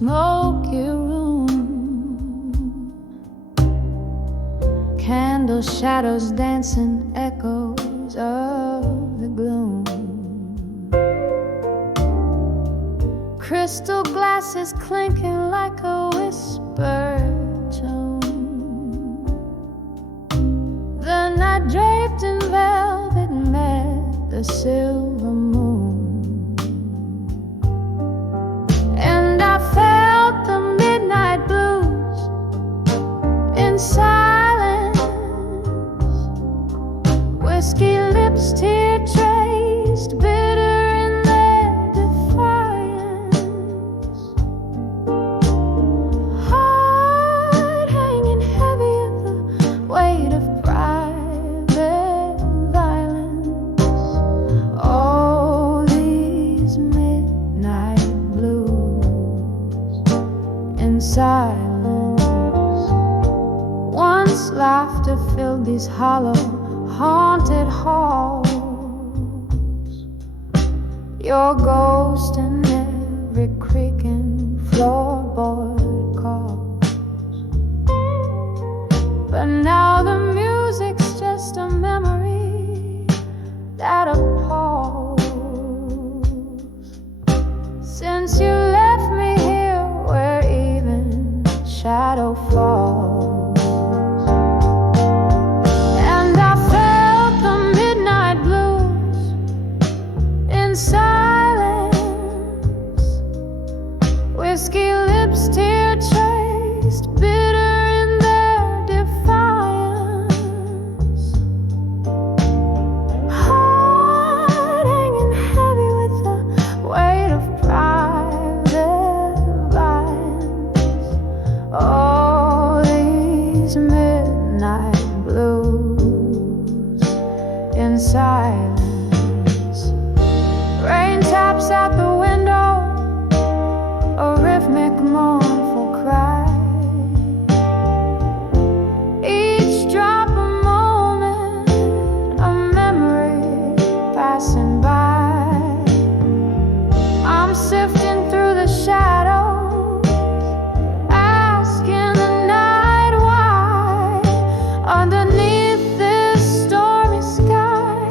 smoky room. Candle shadows dancing, echoes of the gloom. Crystal glasses clinking like a whispered tone. The night draped in velvet met the silver moon, and I felt the midnight blues in silence. Whiskey lips, tear traced, bitter in their defiance. Heart hanging heavy at the weight of private violence. All these midnight blues in silence. Once laughter filled these hollow, haunted halls. Your ghost in every creaking floorboard calls. But now the music's just a memory that appalls. Since you left me here where even shadow falls. Silence, whiskey lips, tear traced, bitter in their defiance. Heart hanging heavy with the weight of private violence. All these midnight blues in silence. Rain taps at the window, a rhythmic mournful cry. Each drop a moment, a memory passing by. I'm sifting through the shadows, asking the night why. Underneath this stormy sky,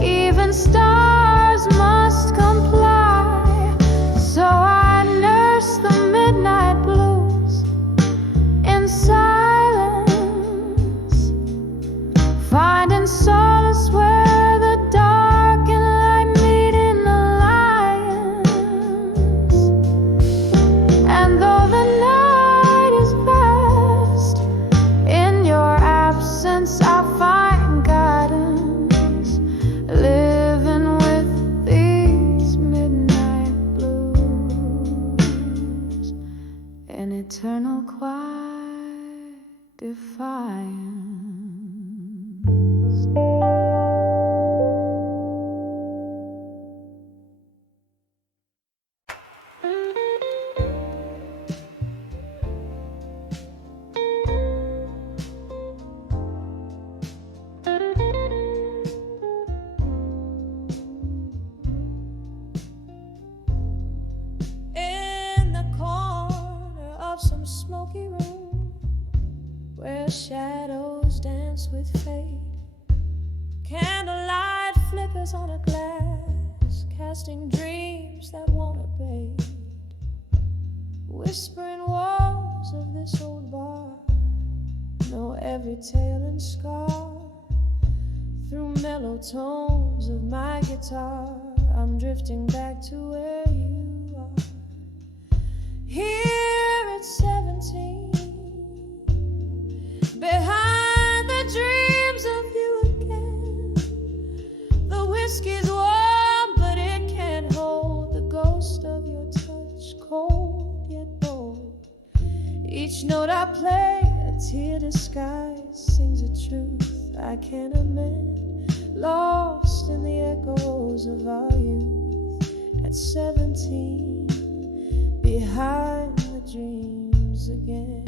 even stars must comply. So I nurse the midnight blues in silence, finding solace where the dark and light meet in alliance. And though the night is vast, in your absence I find guidance, living with these midnight blues in eternal quiet defiance. In the corner of some smoky room where shadows dance with fate, candlelight flickers on a glass, casting dreams that won't abate. Whispering walls of this old bar know every tale and scar. Through mellow tones of my guitar, I'm drifting back to where you are. Here at 17, behind the dreams of you again. The whiskey's warm, but it can't hold the ghost of your touch, cold yet bold. Each note I play, a tear disguised, sings a truth I can't amend, lost in the echoes of our youth. At 17, behind the dreams again.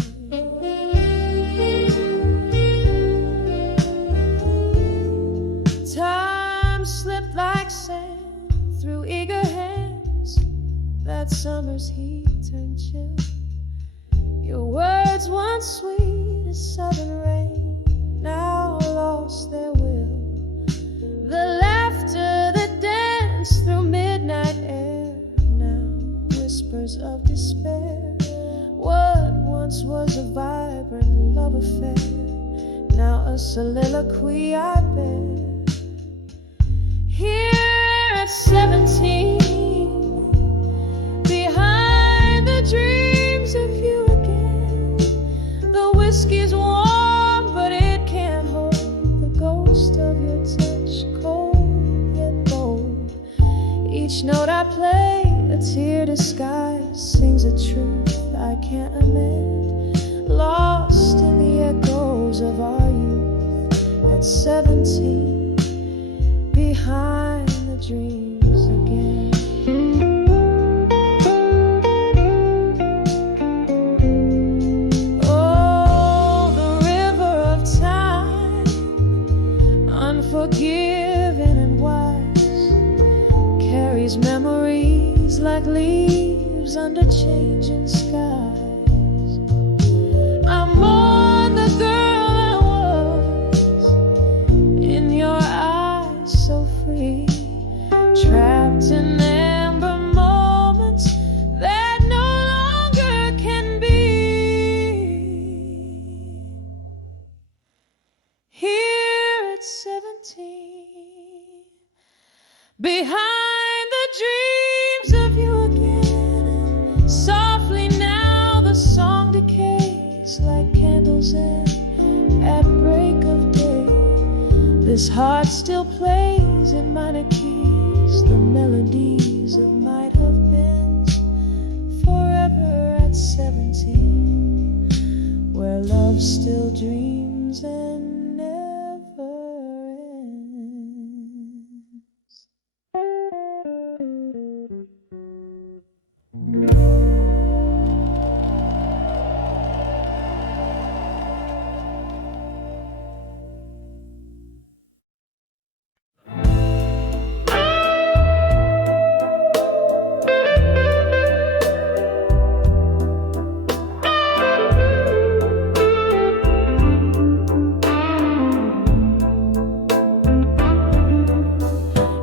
Time slipped like sand through eager hands that that summer's heat turned chill. Your words once sweet as southern rain, now lost their will. The laughter that danced through midnight air, now whispers of despair. What once was a vibrant love affair, now a soliloquy I bear. Here at 17, behind the dreams of you again, the whiskey's warm, but it can't hold the ghost of your touch, cold yet bold. Each note I play, a tear disguised, sings a truth I can't amend, lost in the echoes of our youth at 17, behind the dreams again. Oh, the river of time, unforgiving and wise, carries memories like leaves under changing skies. I'm more the girl I was, in your eyes so free, trapped in amber moments that no longer can be. Here at 17, behind the dreams of you again, softly now the song decays like candles at break of day. This heart still plays in minor keys the melodies of might have been, forever at 17, where love still dreams and never ends.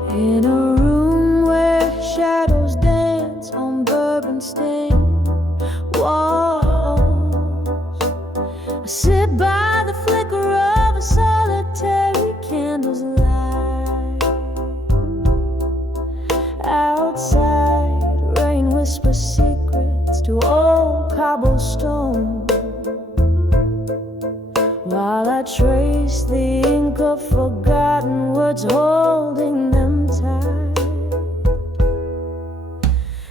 In a room where shadows dance on bourbon-stained walls, I sit by the flicker of a solitary candle's light. Outside, rain whispers secrets to old cobblestone, while I trace the ink of forgotten words, holding them tight.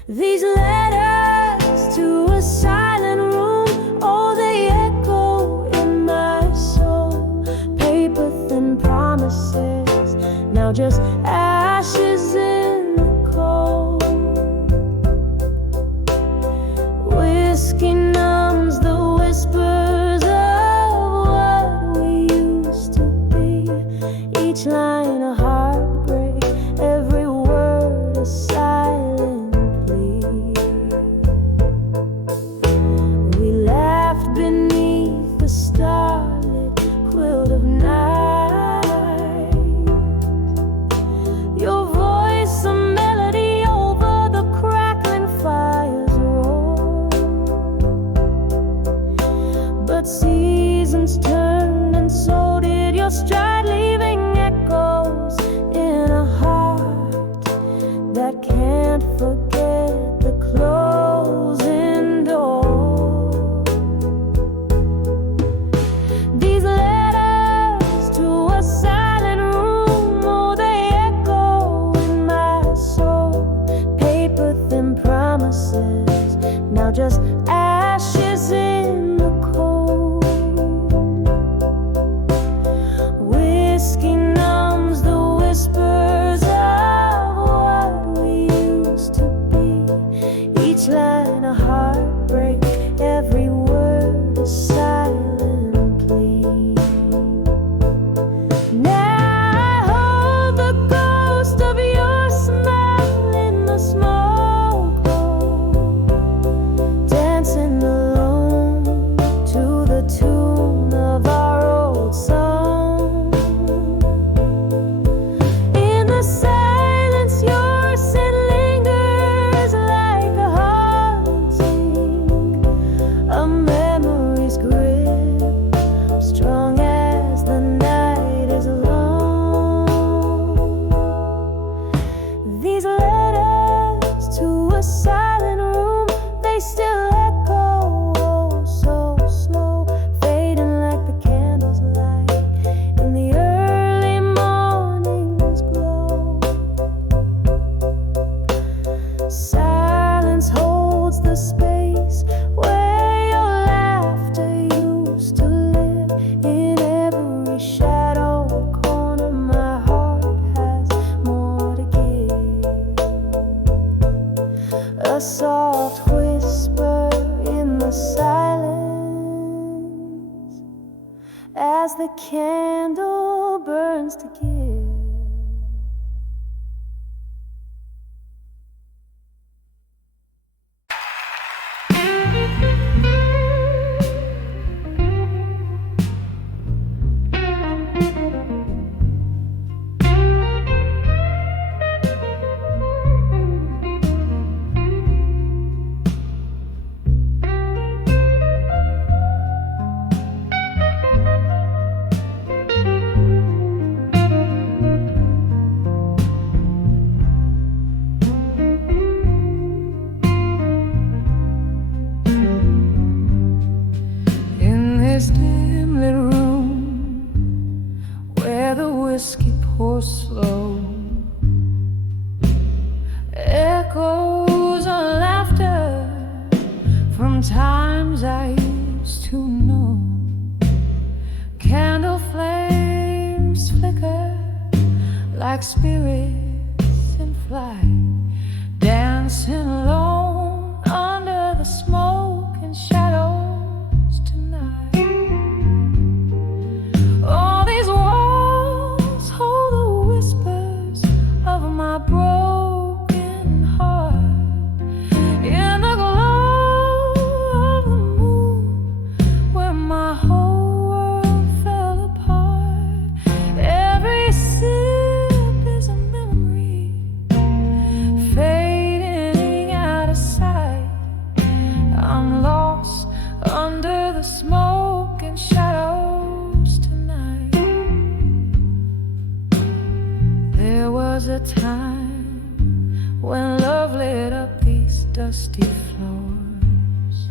These letters to a silent room, oh, they echo in my soul. Paper thin promises, now just ashes in the cold. Whiskey numbs the whispers of what we used to be. Each line a heartbreak, every word a silent plea. We laughed beneath the starlit quilt of night. Your voice a soft whisper in the silence as the candle burns to give. Slow echoes of laughter from times I used to know. Candle flames flicker like spirits in flight, dancing alone under the smoke and shadows tonight. All these walls hold the whispers of my broken heart. In the glow of the moon, where my whole world fell apart, every sip is a memory fading out of sight. I'm lost under the smoke and shadows tonight. There was a time when love lit up these dusty floors.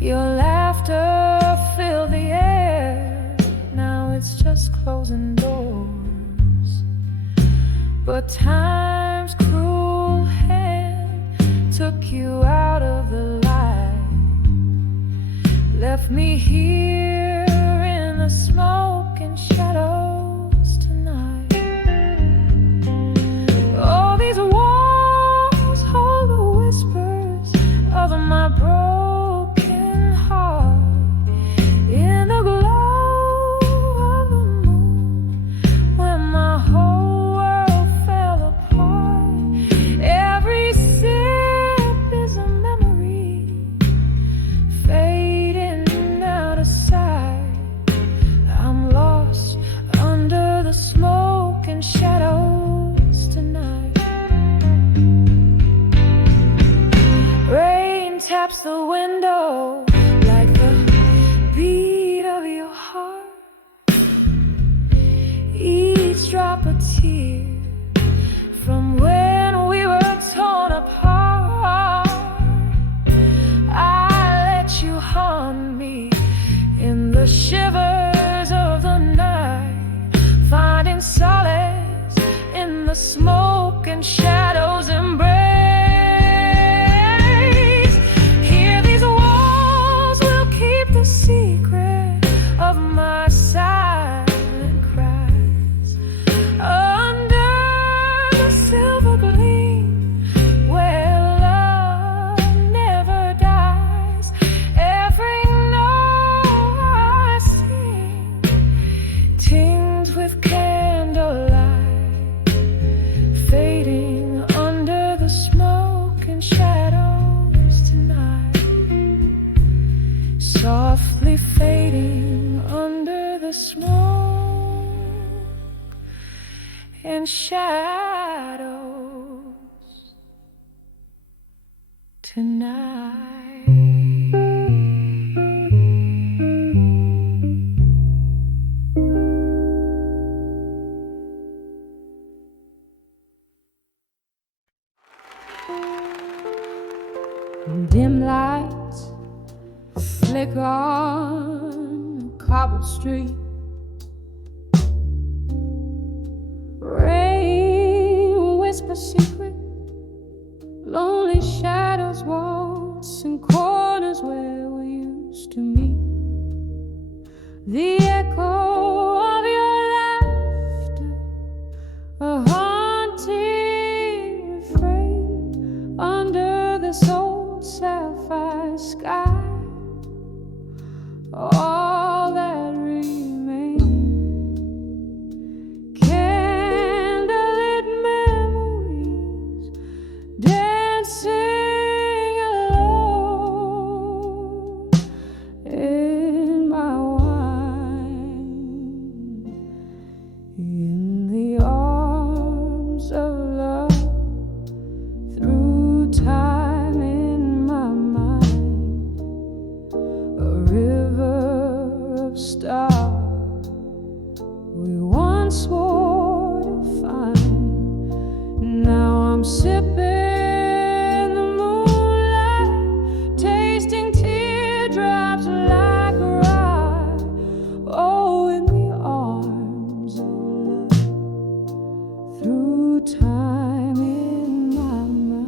Your laughter filled the air. Now it's just closing doors. But time's cruel hand took you out of the light, left me here in the smoke and shadows tonight. All these walls hold the whispers of my broken heart. In the glow of the moon, when my whole world fell apart, every sip is a memory fading out of sight. I'm lost under the smoke and shadows tonight. Rain taps the window like the beat of your heart. Each drop a tear from when we were torn apart. I let you haunt me in the shivers of the night, finding solace in the smoke and shadows embrace. Here these walls will keep the secret of my silent cries. Under the silver gleam where love never dies, every note I sing tinged with candlelight, fading under the smoke and shadows tonight. Softly fading under the smoke and shadows tonight. Dim lights flicker on a cobbled street. Rain whispers secret. Lonely shadows waltz in corners where we used to meet. The echo of your laughter, a haunting refrain under the time in my mind.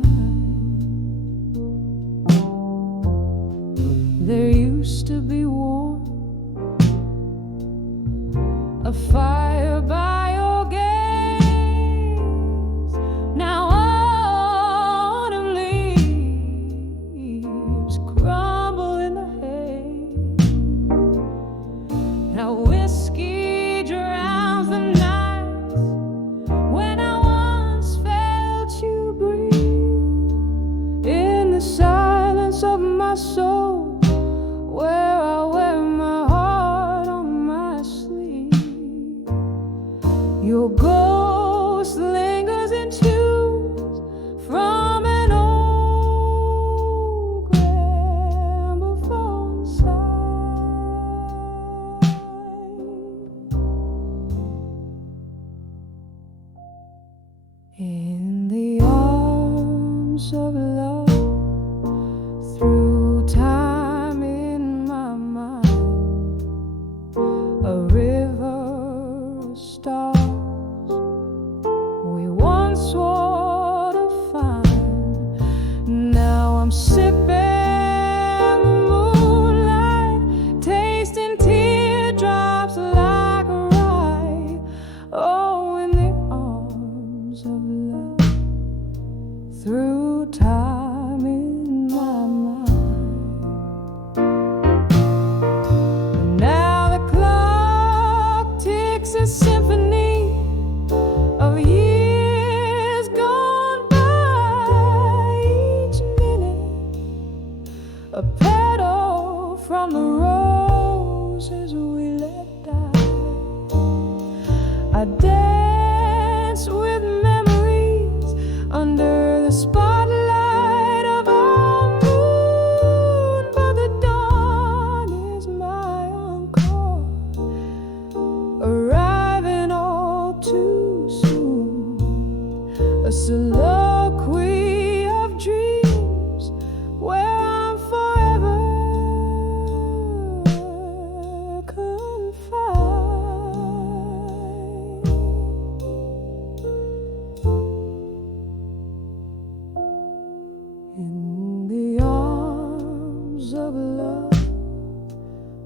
There used to be warm, a fire by your gaze. Now autumn leaves crumble in the haze. Now whiskey drowns the nights when I once felt you breathe in the silence of my soul, where I wear my heart on my sleeve. Your ghost lingers in tunes from an old gramophone side. In the arms of love, through time in my mind, a river of stars we once swore to find. Now I'm sipping the moonlight, tasting teardrops like a rye. Oh, in the arms of love, through time in my mind. And now the clock ticks a symphony of years gone by. Each minute a petal from the roses we let die. I dance with memories under the spotlight of our moon, but the dawn is my encore, arriving all too soon. A soliloquy of dreams where I'm forever confined. In the arms of love,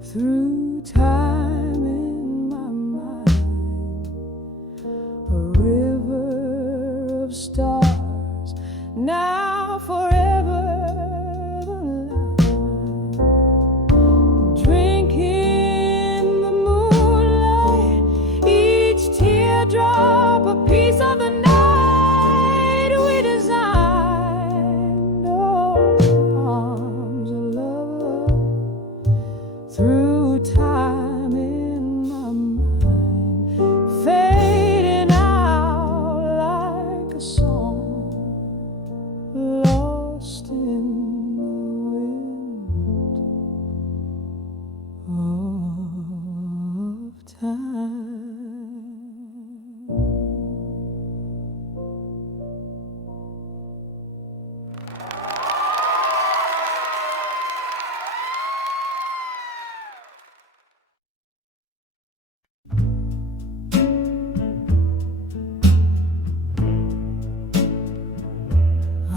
through time in my mind, a river of stars, now forever the line. Drinking the moonlight, each teardrop a piece of the night we designed. Oh, arms of love, through time in my mind, fading out like a song lost in the wind of time.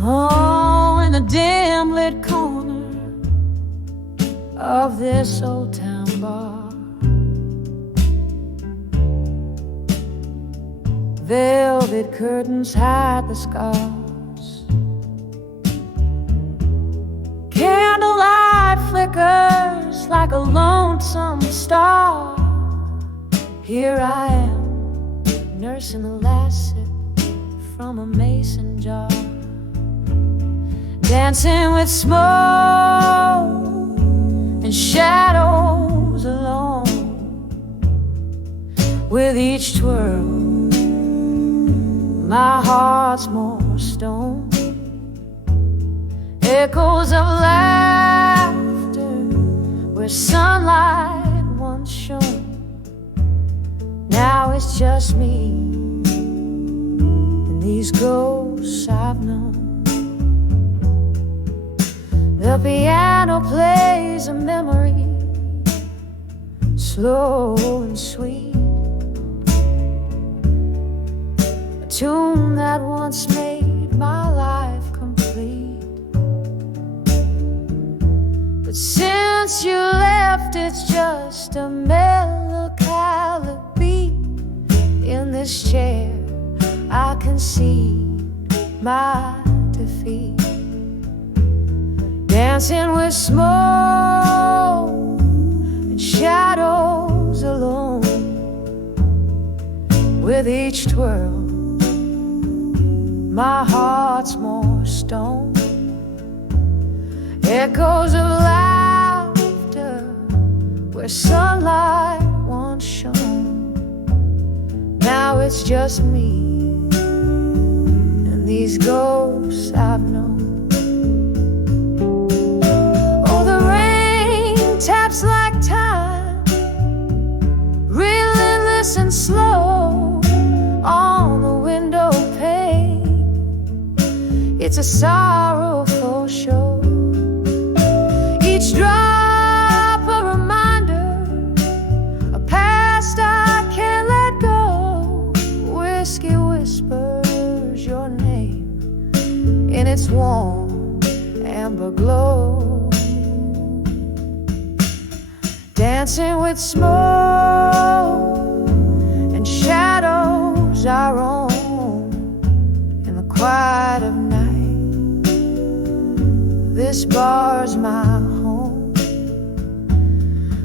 Oh, in the dim lit corner of this old town bar, velvet curtains hide the scars. Candlelight flickers like a lonesome star. Here I am, nursing the last sip from a mason jar, dancing with smoke and shadows alone. With each twirl, my heart's more stone. Echoes of laughter where sunlight once shone. Now it's just me and these ghosts I've known. The piano plays a memory, slow and sweet. a tune that once made my life complete. But since you left, it's just a melancholy beat. In this chair I can see my defeat, dancing with smoke and shadows alone. With each twirl, my heart's more stone. Echoes of laughter where sunlight once shone. Now it's just me and these ghosts I've known. Oh, the rain taps like time, relentless and slow on the window pane. It's a sorrowful show. Each drop a reminder, a past I can't let go. Whiskey whispers your name in its warm amber glow. Dancing with smoke and shadows our own in the quiet of night. This bar's my home,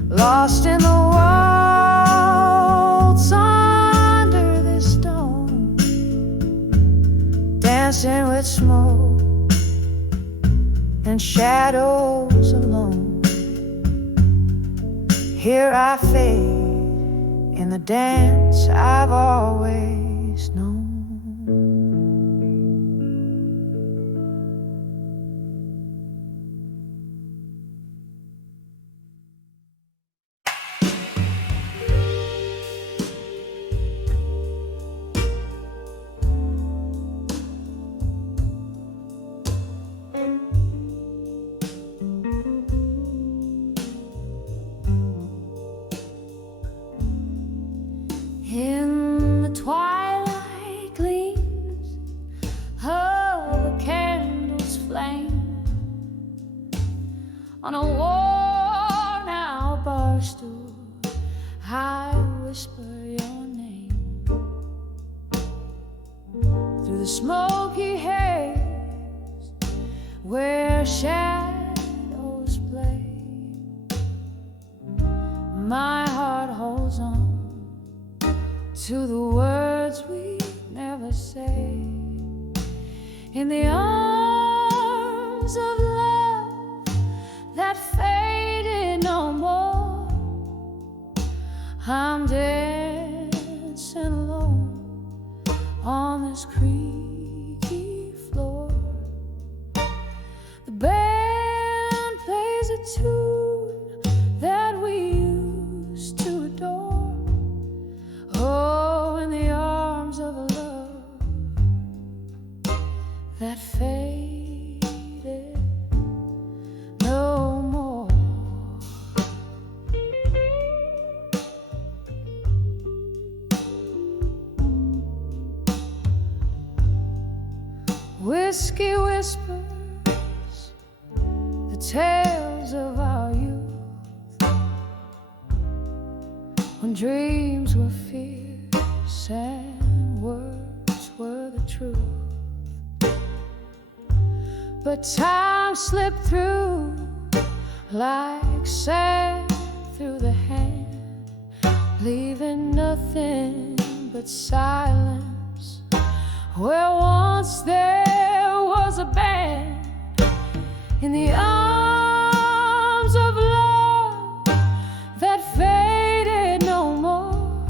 lost in the waltz under this dome. Dancing with smoke and shadows alone. Here I fade in the dance I've always known. In the twilight gleams of a candle's flame, on a worn out bar stool I whisper your name. Through the smoky haze where shadows play, my heart holds on to the words we never say. In the arms of love that faded no more, I'm dancing alone on this creaky floor. The band plays a tune that we used to adore. Oh, in the arms of a love that faded no more. Whiskey whispers the tales of our youth, when dreams were fierce and words were the truth. But time slipped through like sand through the hand, leaving nothing but silence where once there was a band. In the arms of love that faded no more,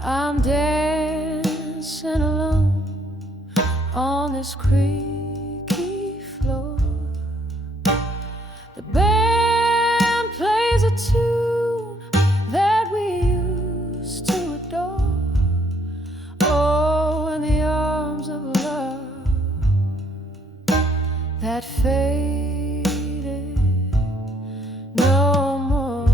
I'm dancing alone on this creaky floor. The band plays a tune that we used to adore. Oh, in the arms of love that faded no more.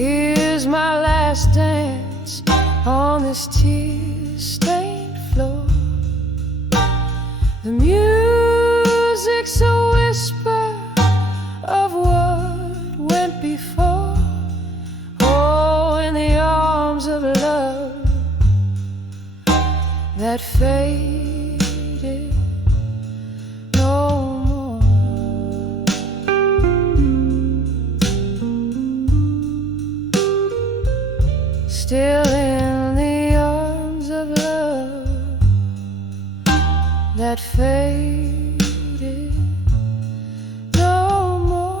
Here's my last dance on this tear-stained floor. The music's a whisper of what went before. Oh, in the arms of love that faded no more. Still in the arms of love that faded no more.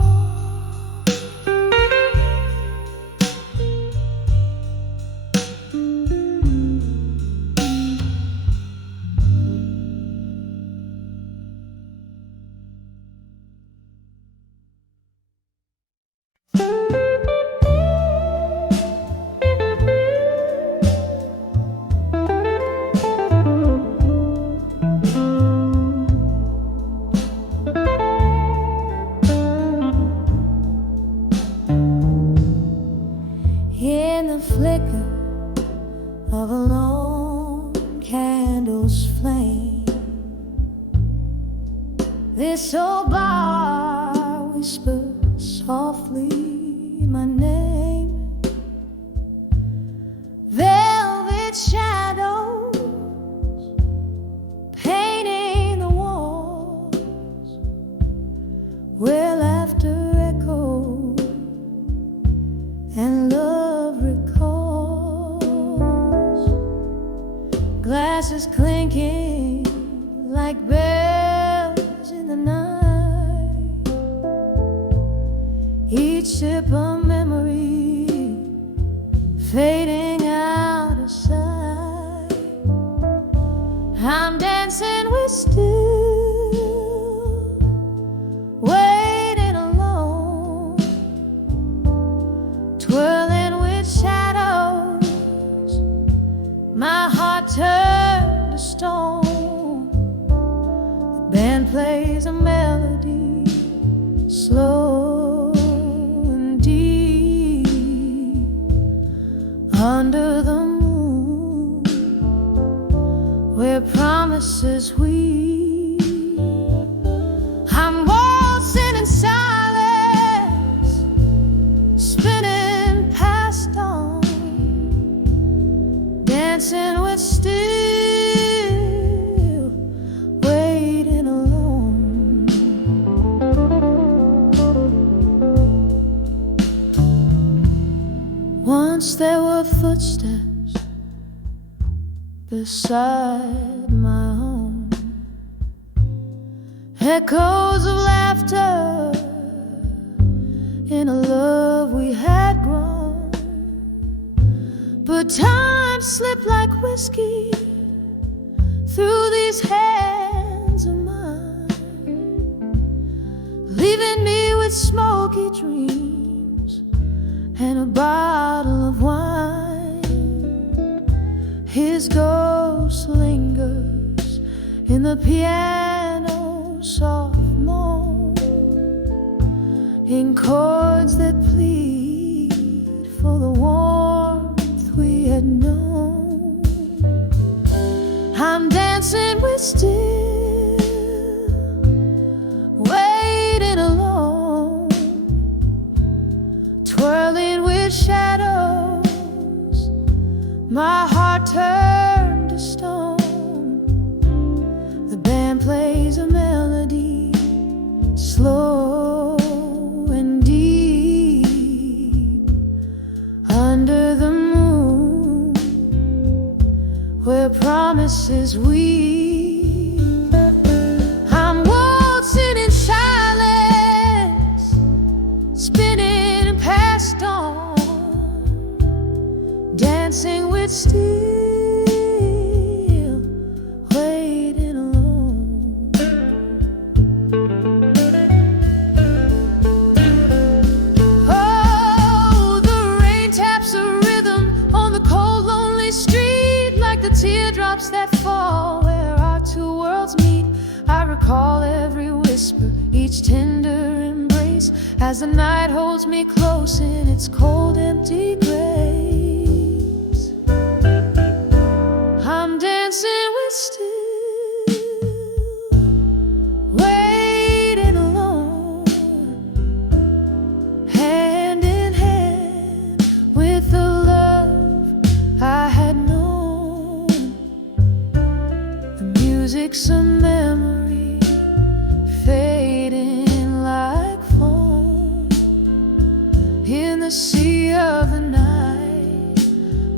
In the flicker of a lone candle's flame, this old bar whispers softly my name. Velvet shadows painting the walls where laughter echoes and love recalls. Glasses clinking like bells in the night, each sip a memory fading out of sight. I'm dancing with still, waiting alone, twirling with shadows, my heart turned to stone. The band plays a melody, slow and deep, under the moon, where promises weep. I'm waltzing in silence, spinning past dawn, dancing with still, waiting alone. Once there were footsteps beside my home, echoes of laughter in a love we had grown. But time slipped like whiskey through these hands of mine, leaving me with smoky dreams and a bottle of wine. His ghost lingers in the piano's soft moan, in chords that plead for the warmth we had known. I'm dancing with still, waiting alone, twirling with shadows, my heart turned to stone. The band plays a melody, slow and deep, under the moon, where promises weep. I'm waltzing in silence, spinning past dawn, dancing with still, waiting alone. Oh, the rain taps a rhythm on the cold, lonely street, like the teardrops that fall where our two worlds meet. I recall every whisper, each tender embrace, as the night holds me close in its cold, empty in the sea of the night,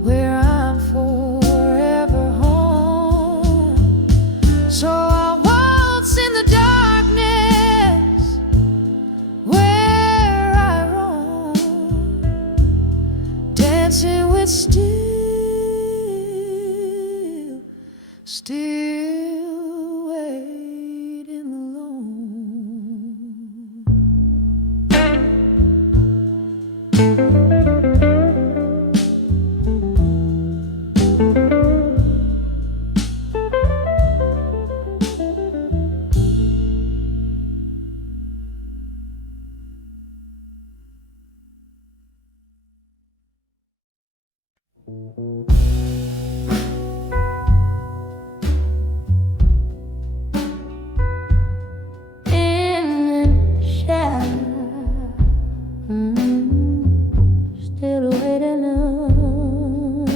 where I'm forever home. So I waltz in the darkness, where I roam, dancing with still waiting alone.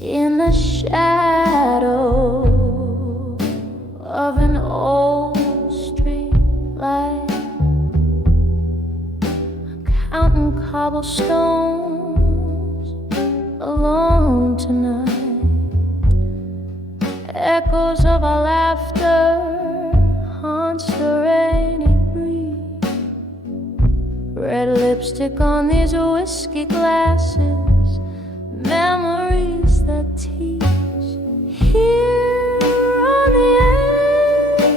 In the shadow of an old street light, counting cobblestones alone tonight. Echoes of our laughter haunts the rainy breeze. Red lipstick on these whiskey glasses, memories that teach. Here on the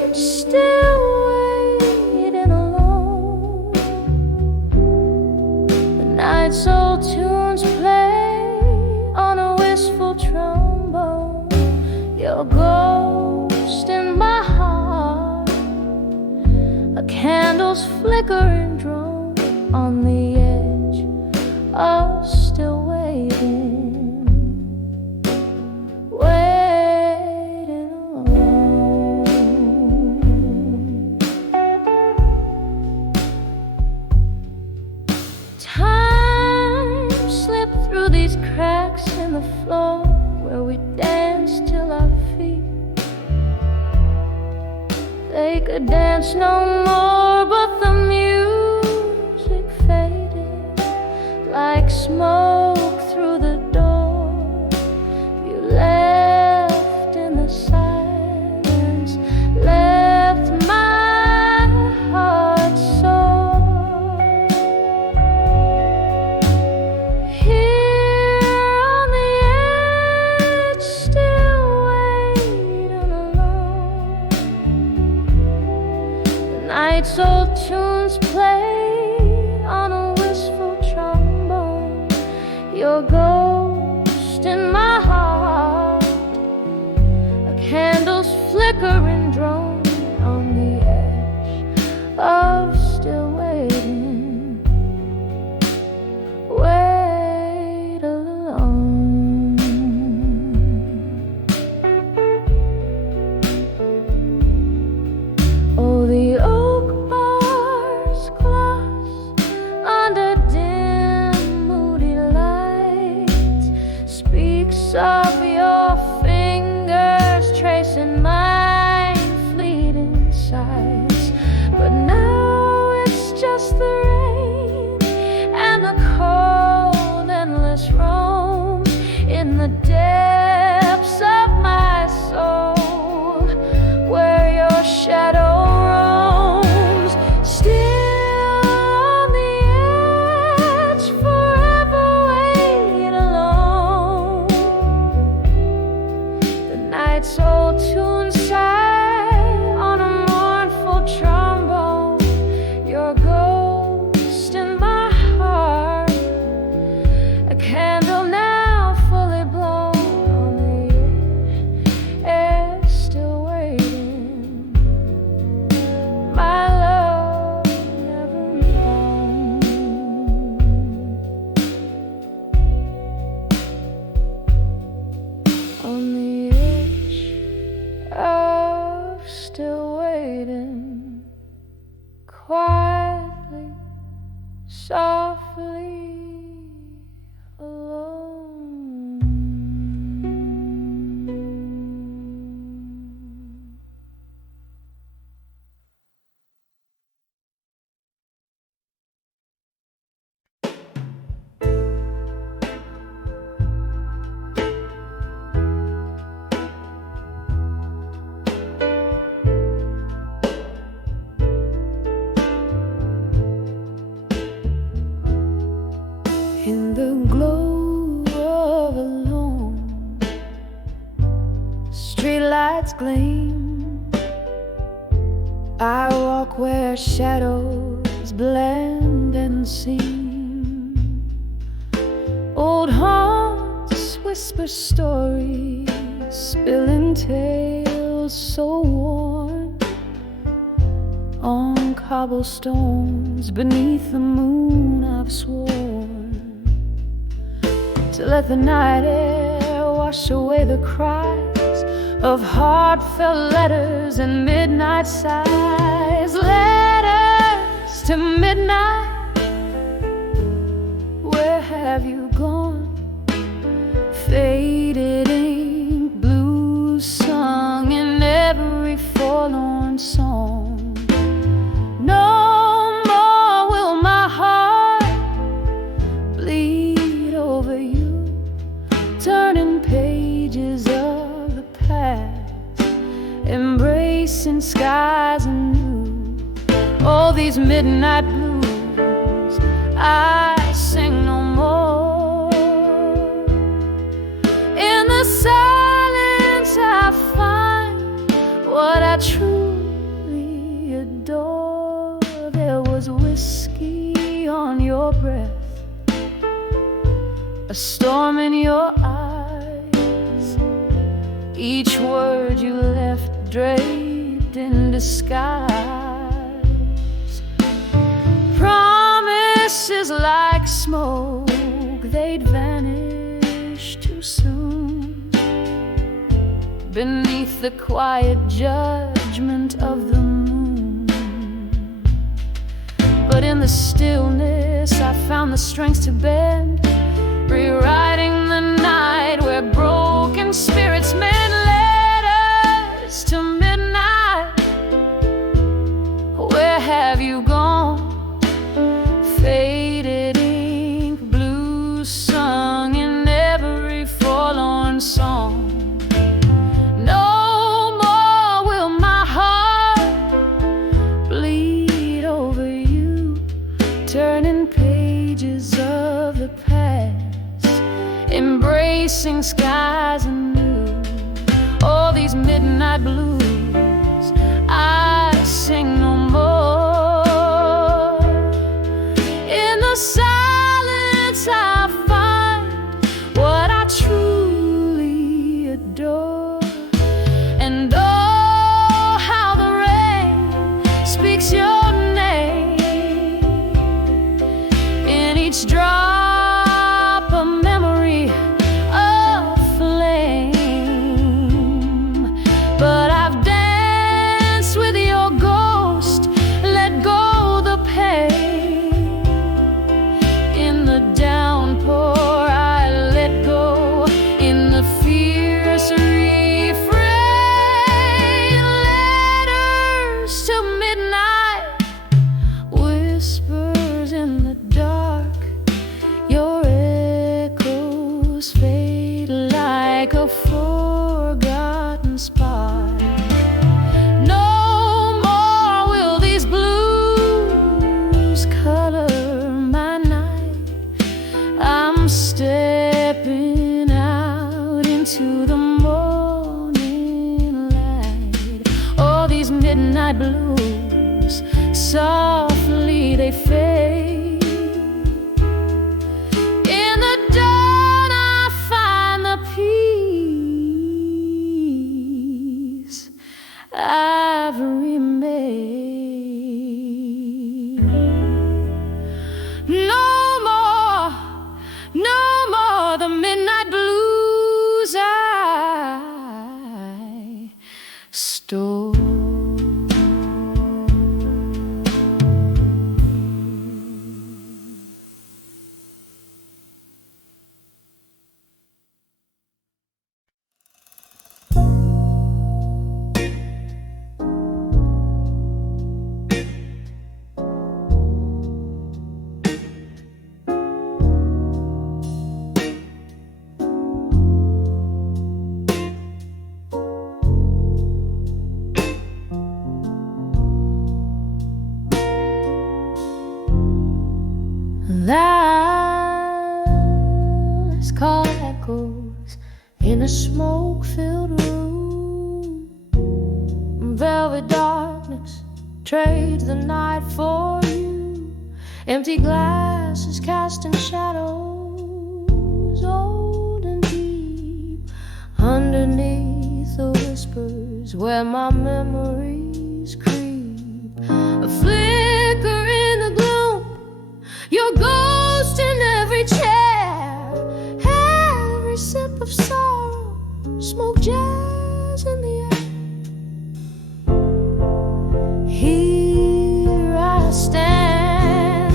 edge, still waiting alone. The night's old tunes play on a wistful trombone. Your ghost in my heart, a candle's flickering drone on the edge of still waiting. Cracks in the floor where we dance till our feet. They could dance no more, but the music faded like smoke through the door. You left in the silence, left my heart sore. Night's old tunes play on a wistful trombone. Your ghost in my heart, a candle's flickering drone on the edge of still waiting. Wait alone. Oh, the of your fingers tracing my fleeting sighs, but now it's just the rain and the cold endless roam in the depths of my soul, where your shadow roams, still on the edge, forever wait alone. Night's old tunes sigh on a mournful trombone. Your ghost in my heart, a candle now fully blown on the edge, still waiting. My love never known. On the of still waiting, quietly, softly alone. lights gleam. I walk where shadows blend and seem. Old haunts whisper stories, spilling tales so worn on cobblestones beneath the moon. I've sworn to let the night air wash away the cries of heartfelt letters and midnight sighs. Letters to midnight, where have you gone? Faded ink, blues sung in every forlorn song. No more will my heart bleed over you, turning pages of the past, embracing skies anew. All these midnight blues I sing no more. In the silence I find what I truly adore. There was whiskey on your breath, a storm in your eyes, each word you left draped in disguise. Promises like smoke, they'd vanish too soon beneath the quiet judgment of the moon. But in the stillness I found the strength to bend, rewriting the night where broken spirits mend. Letters to midnight, where have you gone? Faded ink, blues sung in every forlorn song. No more will my heart bleed over you, turning pages of the past, embracing skies anew. All these midnight blues I sing no more. In the silence I find what I truly adore. And oh, how the rain speaks your name in each drop of memory of flame. But I've danced with your ghost, let go the pain. In the downpour I let go, in the fierce refrain. Letters to midnight, whispers in the dark, your echoes fade like a forgotten spark. No more will these blues color my night. I'm stepping out into the morning light. All these midnight blues, softly they fade. In the dawn I find the peace I've remade. No more, no more the midnight blues I stole. Last call echoes in a smoke-filled room. velvet darkness trades the night for you. Empty glasses casting shadows old and deep underneath the whispers where my memories creep. A flicker in the gloom, your ghost in every chair, every sip of sorrow, smoke jazz in the air. Here I stand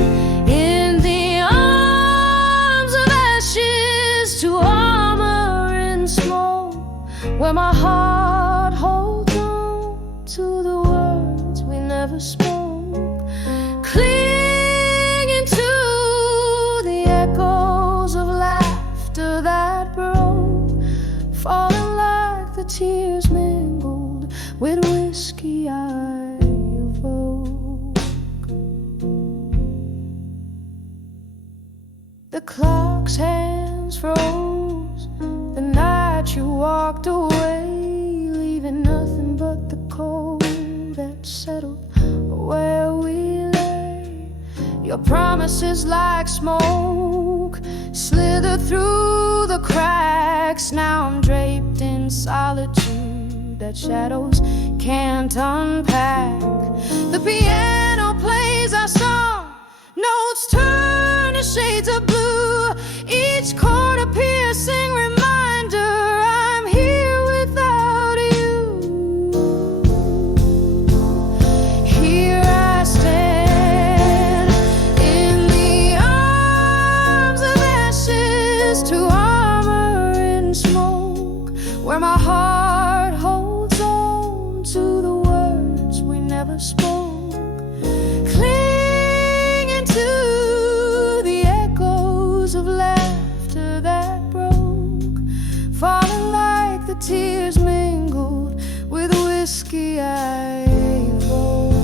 in the arms of ashes to armor and smoke, where my heart holds on to the words we never spoke, clinging to the echoes of laughter that broke, falling like the tears mingled with whiskey I evoke. The clock's hands froze the night you walked away, leaving nothing but the cold that settled where we lay. Your promises like smoke slither through the cracks. Now I'm draped in solitude that shadows can't unpack. The piano plays our song, notes turn to shades of blue, each chord a piercing reminder I'm here without you. Here I stand in the arms of ashes to armor and smoke, where my heart holds on to the words we never spoke, clinging to the echoes of laughter that broke, falling like the tears mingled with whiskey I evoke.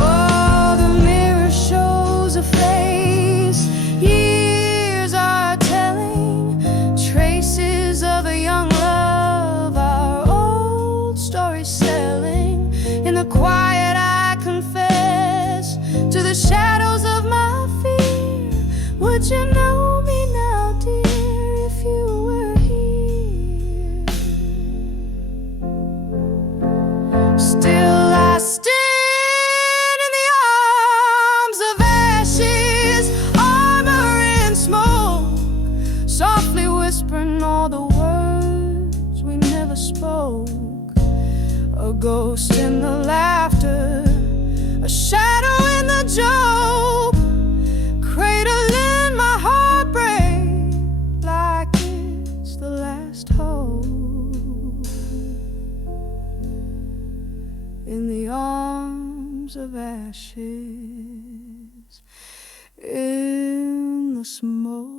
Oh, the mirror shows a face years are telling, traces of a young love, our old story selling. In the quiet I confess to the shadows of my fear. Would you know me now, dear, if you were here? Still I stand in the arms of ashes, armor and smoke, softly whispering all the words we never spoke. A ghost in the laughter, a shadow in the joke, cradling my heartbreak like it's the last hope. In the arms of ashes, in the smoke.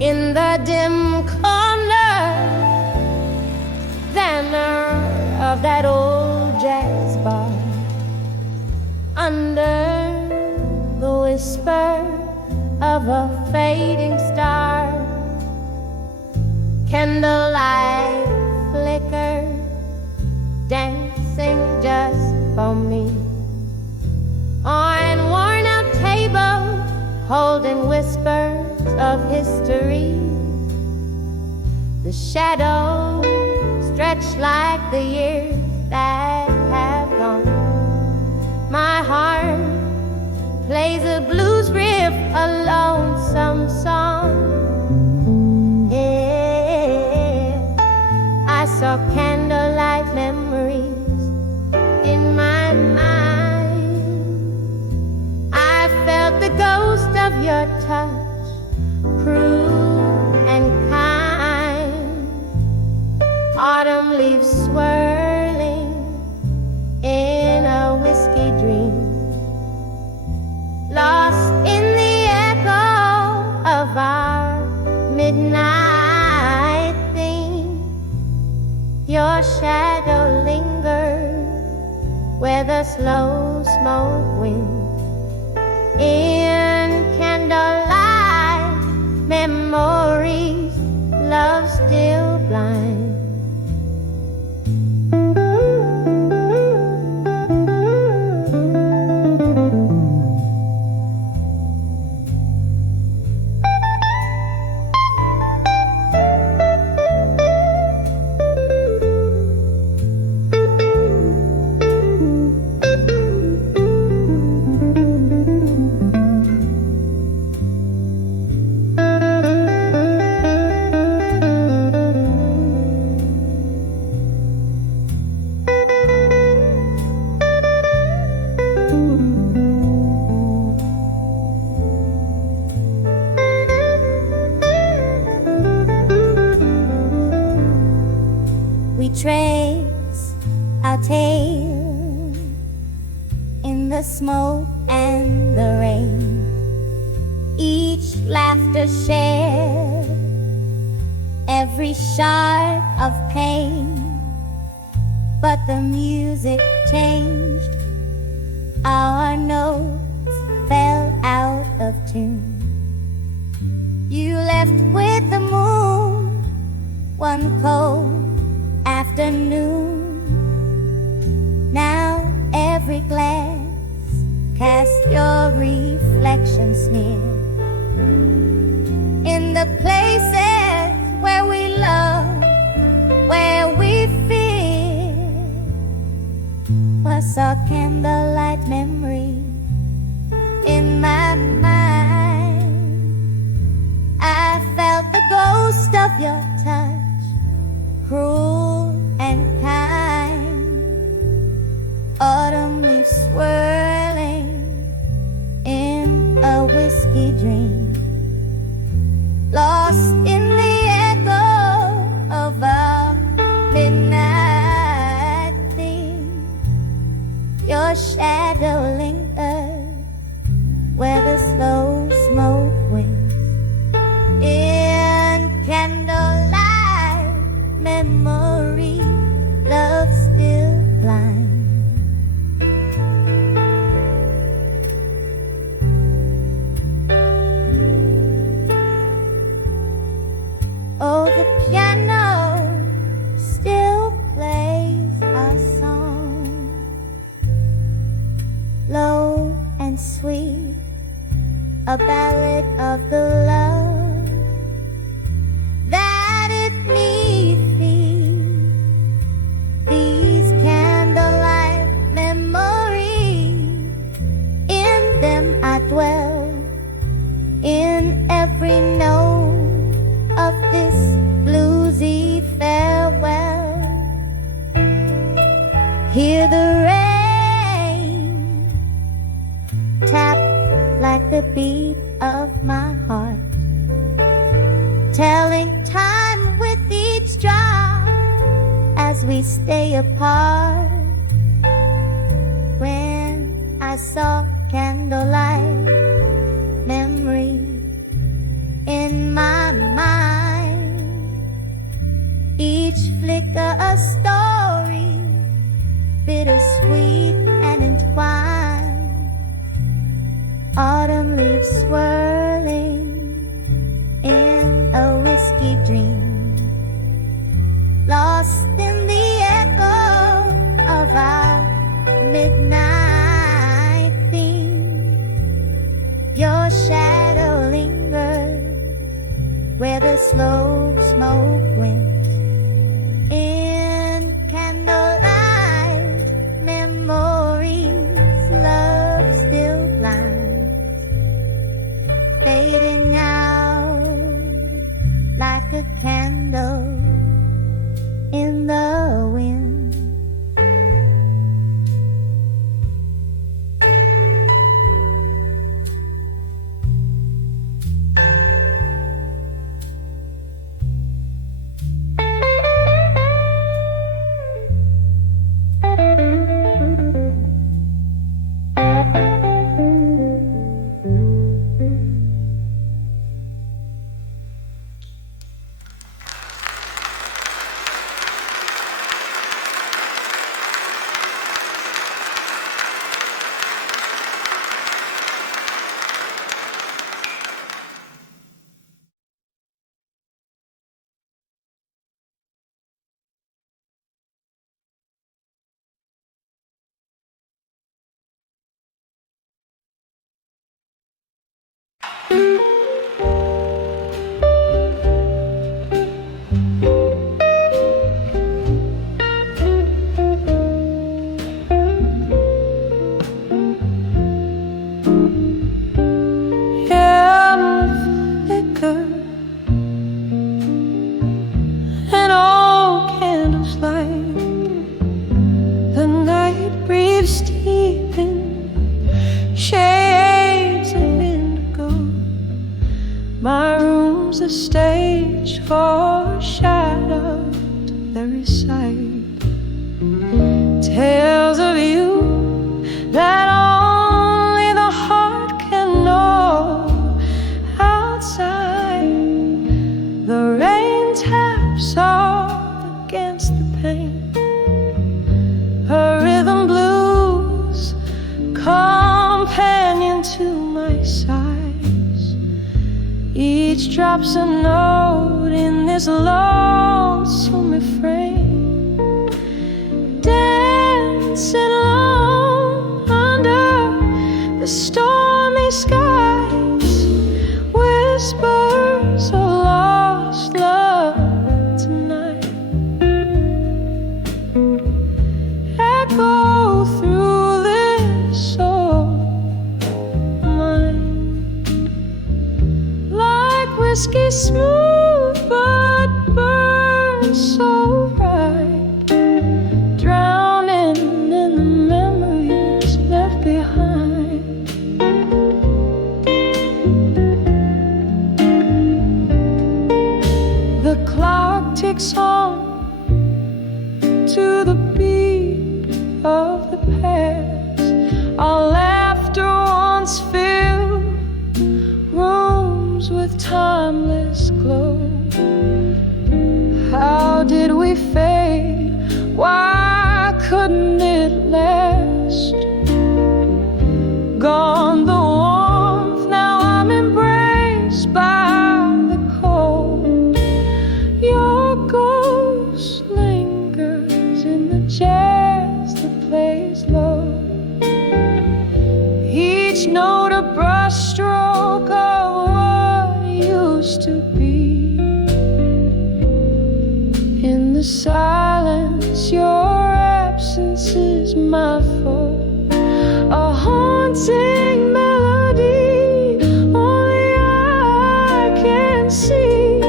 In the dim corner of that old jazz bar, under the whisper of a fading star, candlelight flicker, dancing just for me, on worn-out table, holding whispers of history. The shadows stretch like the years the slow smoke wind. In candlelight memories, love still blind. Trace our tale in the smoke and the rain, each laughter shared, every shard of pain. But the music changed, our notes fell out of tune. You left with the moon one cold afternoon. Now every glass casts your reflection smear in the places where we love, where we fear. Was a candlelight memory in my mind. I felt the ghost of your touch, cruel and kind. Autumn leaves swirling in a whiskey dream, lost in the echo of our midnight theme. Your shadow lingers where the slow smoke wings. In candlelight memory, love still blind. Oh, the piano still plays a song, low and sweet, a ballad of the love that it me feed. These candlelight memories, in them I dwell, in every note of this bluesy farewell. Hear the rain tap like the beat of my heart, telling time with each drop as we stay apart. When I saw candlelight memory in my mind, each flicker a story, bittersweet and entwined. Autumn leaves swirling in a whiskey dream, lost in the echo of our midnight theme. Your shadow lingers where the slow smoke went. In candlelight memories, love still blind. tales of you that only the heart can know. Outside, the rain taps up against the pane. Her rhythm blues, companion to my sighs. Each drops a note in this lonesome refrain, dancing alone under the stormy skies. Whispers of lost love tonight echo through this soul of mine, like whiskey smooth but burns so bright, drowning in the memories left behind. The clock ticks on to the beat of the past. Our laughter once filled rooms with timeless glow. How did we fade? Why couldn't it last? Gone the warmth, now I'm embraced by the cold. Your ghost lingers in the jazz that plays low. Each note a brushstroke of what used to be. In the silence, your absence is my fault. A haunting melody only I can see.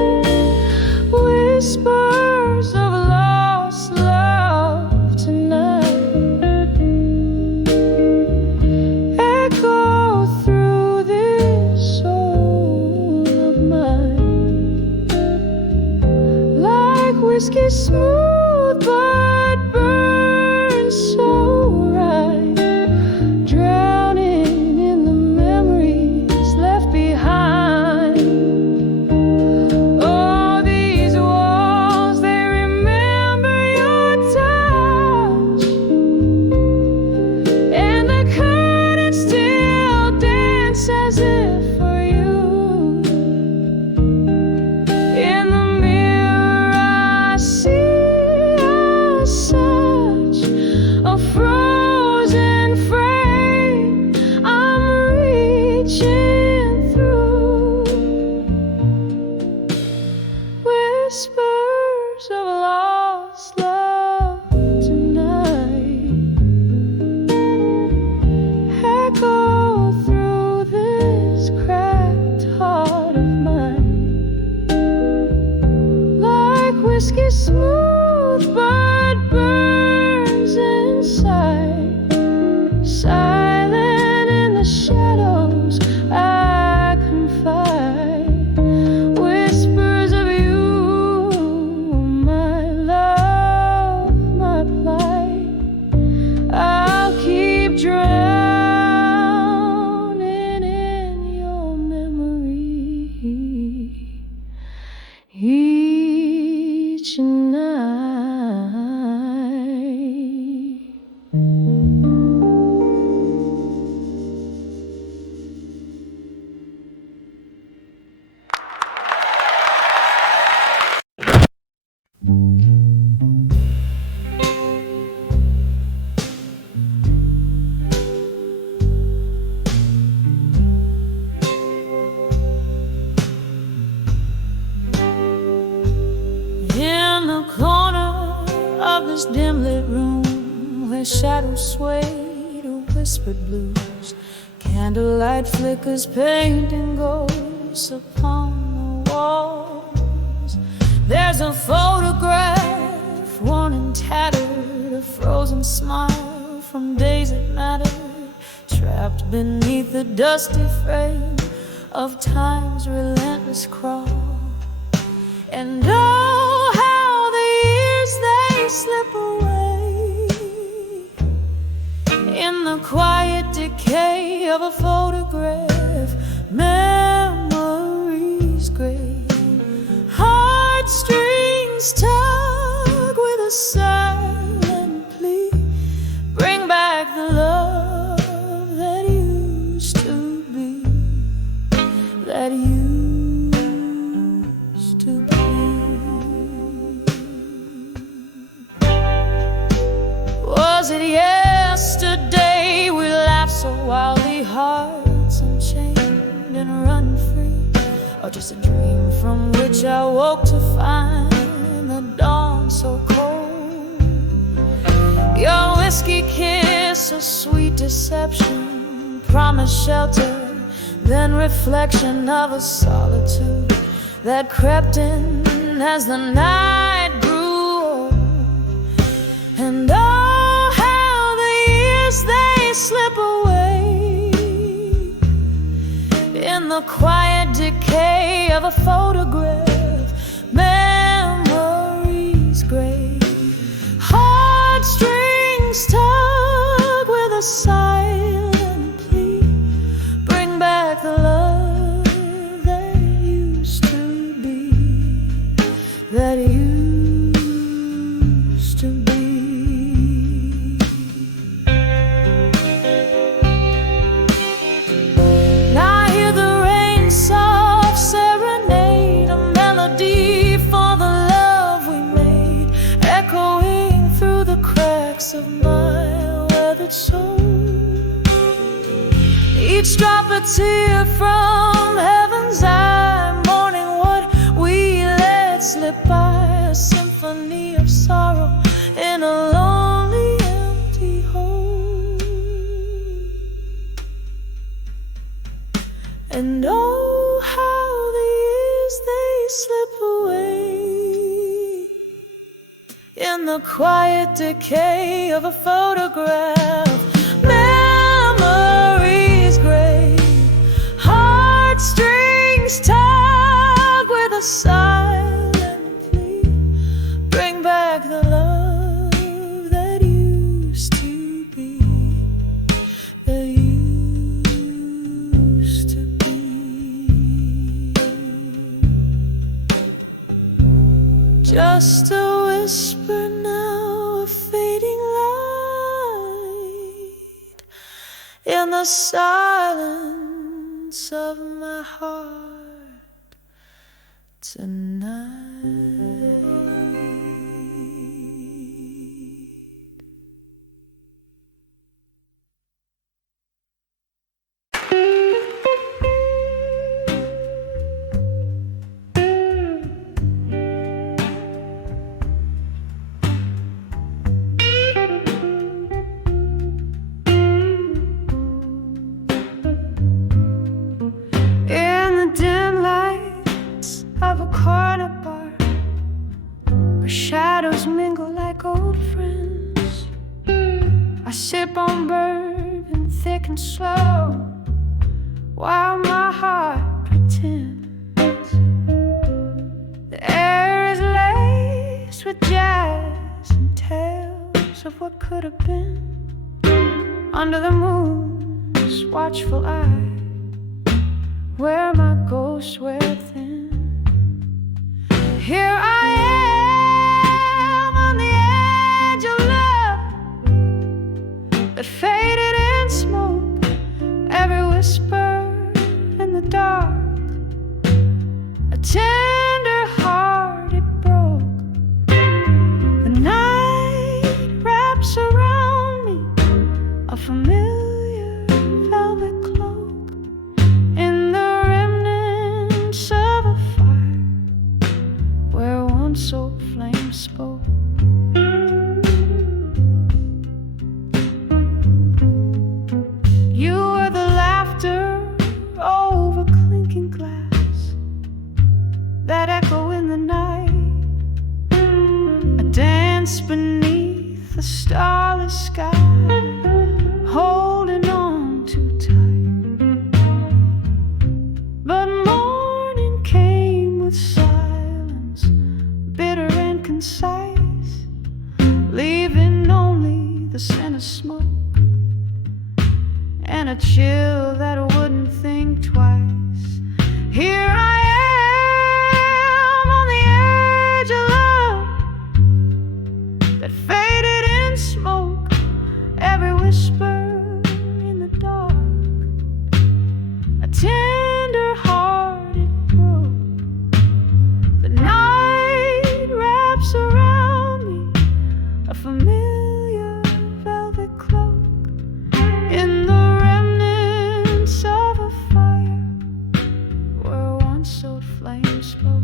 Whispers of lost love tonight echo through this soul of mine, like whiskey smooth but burns so right, drowning in the memories left behind. Oh, these walls, they remember your touch, and the curtains still dance as if for you. In the mirror I see such a frozen frame. I'm reaching through. Whispers of lost love tonight echo through this cracked heart of mine, like whiskey smooth but burns inside. Silent in the shadows I confide. Whispers of you, my love, my plight. I'll keep drowning in your memory each night. In the corner of this dim lit room, where shadows sway to whispered blues, candlelight flickers painting ghosts upon the walls. There's a photograph, worn and tattered, a frozen smile from days that mattered, trapped beneath the dusty frame of time's relentless crawl. And oh, how the years they slip away In the quiet decay of a photograph, memories gray, heartstrings tug with a silent plea. Bring back the love that used to be, that used to be. Was it yesterday we laughed so wildly, hearts unchained and running free? Or just a dream from which I woke to find the dawn so cold? Your whiskey kiss, a sweet deception, promised shelter, then reflection of a solitude that crept in as the night grew old. And oh, how the years they slip away in the quiet decay of a photograph, memories gray, heartstrings tug with a silent plea. Bring back the love that used to be, that used to be. Now I hear the rain soft serenade, a melody for the love we made, echoing through the cracks of my weathered soul. Each drop a tear from heaven's eye, mourning what we let slip by, a symphony of sorrow in a lonely empty hole. And oh, how the years they slip away in the quiet decay of a photograph, memories gray, heartstrings tug with a silent plea. Bring back the love that used to be, that used to be. Just a whisper now, a fading light in the silence of my heart tonight. In the dim lights of a corner bar, where shadows mingle like old friends, I sip on bourbon thick and slow, while my heart pretends. The air is laced with jazz and tales of what could have been, under the moon's watchful eye, where my ghosts wear thin. Here I am on the edge of love that faded in smoke, every whisper in the dark, a tender heart it broke. The night wraps around me a familiar velvet cloak, in the remnants of a fire where once old flames spoke. You were the laughter over clinking glass, that echo in the night, a dance beneath the starless sky, holding on too tight. But morning came with silence, bitter and concise, leaving only the scent of smoke and a chill that wouldn't think twice. Here I am on the edge of love that faded in smoke, every whisper in the dark, a tender heart it broke. The night wraps around me a familiar velvet cloak, in the remnants of a fire where once old flames spoke.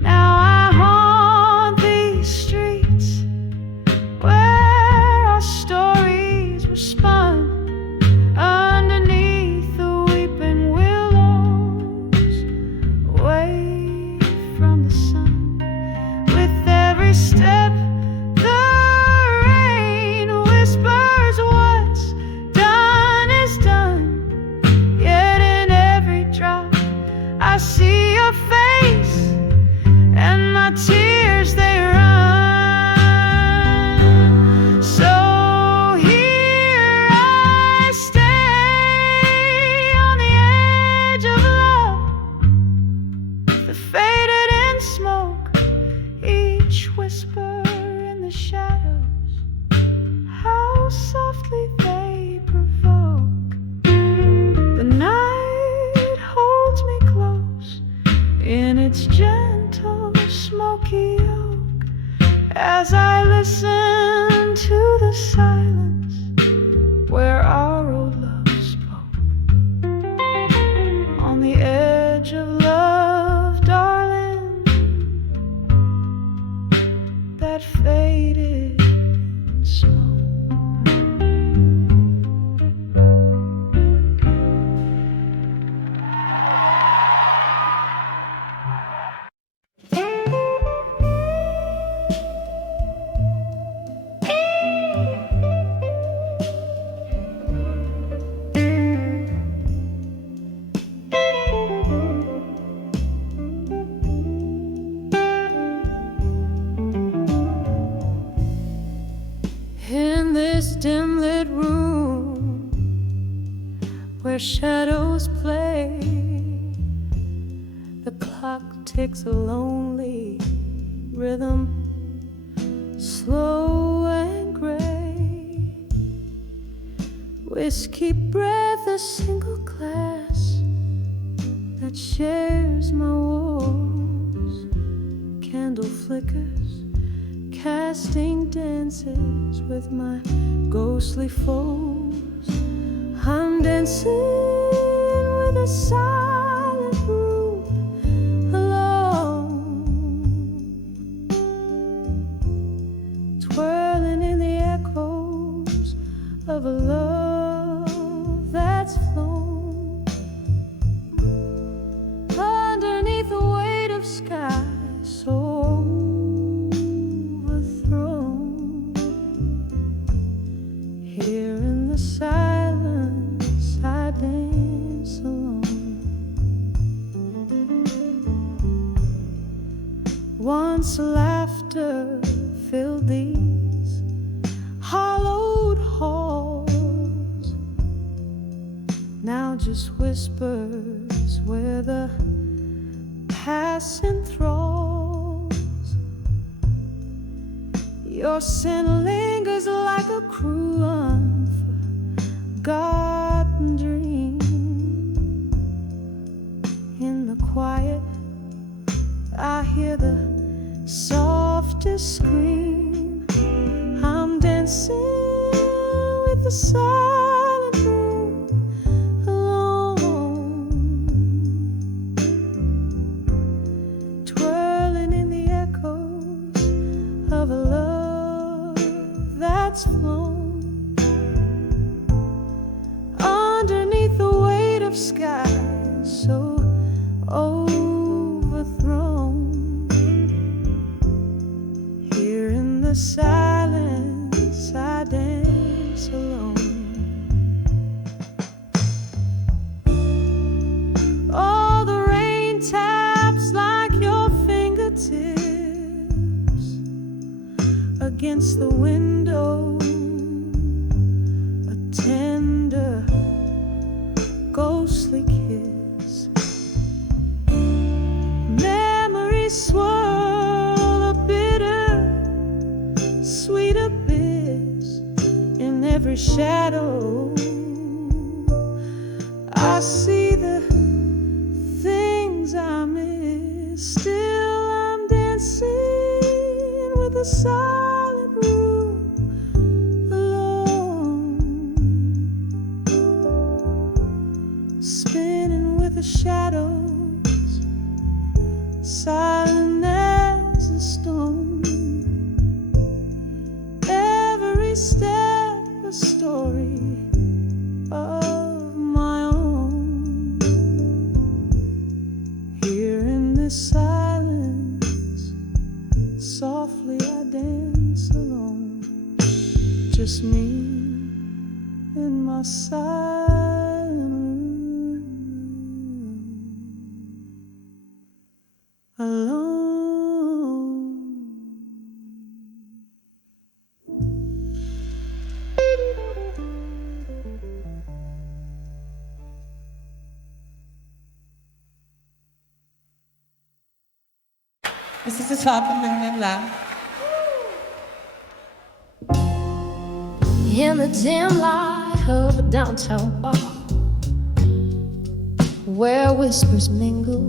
Now I haunt these streets where our stories were spun, underneath the weeping willows, away from the sun. With every step the rain whispers what's done is done, yet in every drop I see your face, and my tears they run. So here I stay on the edge of love that faded in smoke, each whisper in the shadows, how softly they provoke. The night holds me close in its gentle smoky oak, as I listen to the silence where our old love spoke. On the edge of love, darling, that faded in smoke. In this dim lit room where shadows play, the clock ticks a lonely rhythm, slow and gray. Whiskey breath, a single glass that shares my walls. Candle flickers, casting dances with my ghostly foes. I'm dancing with a silent room alone, twirling in the echoes of a love that's flown underneath the weight of sky so overthrown. Here in the silence I dance alone. Once laughter filled these hollowed halls, now just whispers where the past enthralls. Your scent lingers like a cruel unforgotten dream. In the quiet I hear the softest scream. I'm dancing with the silent room alone, twirling in the echoes of a love that's flown underneath the weight of sky so overthrown. Here in the silence I dance alone. All the rain taps like your fingertips against the window, a tender every shadow. I see the things I miss. Still I'm dancing with a silent room alone, spinning with the shadows, silent as a stone. Every step a story of my own. Here in this silence, softly I dance alone. Just me in my silent room alone. This is the top of Manila. In the dim light of a downtown bar, where whispers mingle